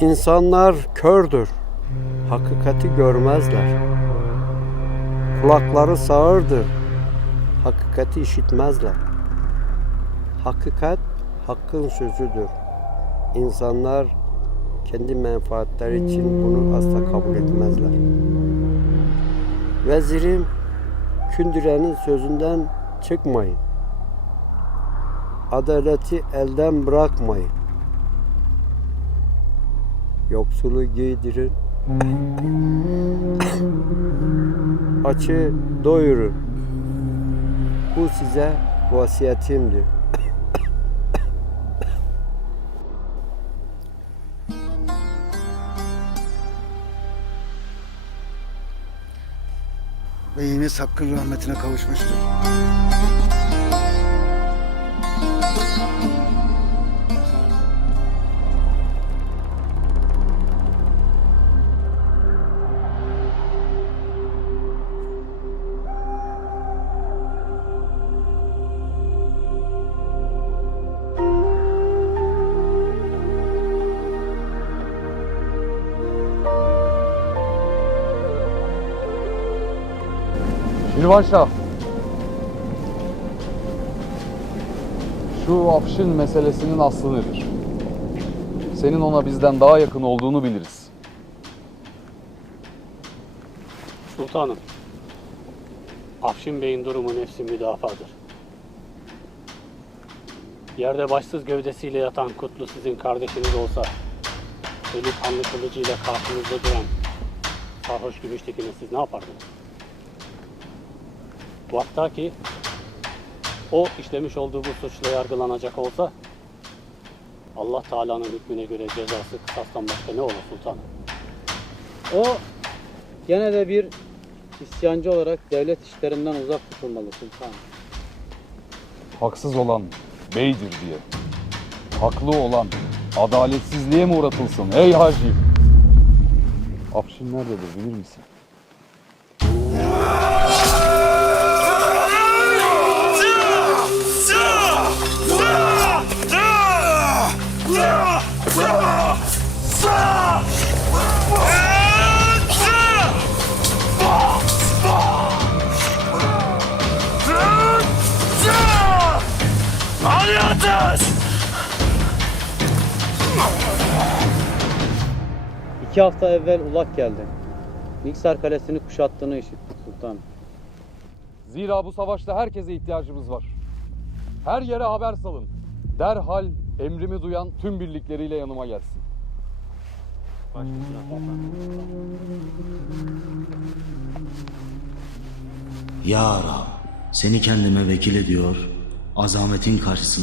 İnsanlar kördür. Hakikati görmezler. Kulakları sağırdır. Hakikati işitmezler. Hakikat hakkın sözüdür. İnsanlar kendi menfaatleri için bunu asla kabul etmezler. Vezirim kündürenin sözünden çıkmayın. Adaleti elden bırakmayın. Yoksulu giydirin. Açı doyurun. Bu size vasiyetimdir. Beyimiz hakkın rahmetine kavuşmuştur. Şirvanşah. Şu Afşin meselesinin aslı nedir? Senin ona bizden daha yakın olduğunu biliriz. Sultanım, Afşin Bey'in durumu nefsi müdafadır. Yerde başsız gövdesiyle yatan Kutlu sizin kardeşiniz olsa, ölü kanlı kılıcıyla karşınızda duran sarhoş Gümüştekin'e siz ne yapardınız? Bu hatta ki o işlemiş olduğu bu suçla yargılanacak olsa Allah Teala'nın hükmüne göre cezası kısastan başka ne olur sultanım? O Gene de bir isyancı olarak devlet işlerinden uzak tutulmalı sultanım. Haksız olan beydir diye. Haklı olan adaletsizliğe mi uğratılsın ey hacı? Afşin nerededir bilir misin? İki hafta evvel ulak geldi. Niksar Kalesi'ni kuşattığını işittik sultanım. Zira bu savaşta herkese ihtiyacımız var. Her yere haber salın. Derhal emrimi duyan tüm birlikleriyle yanıma gelsin. Ya Rab, seni kendime vekil ediyor, azametin karşısında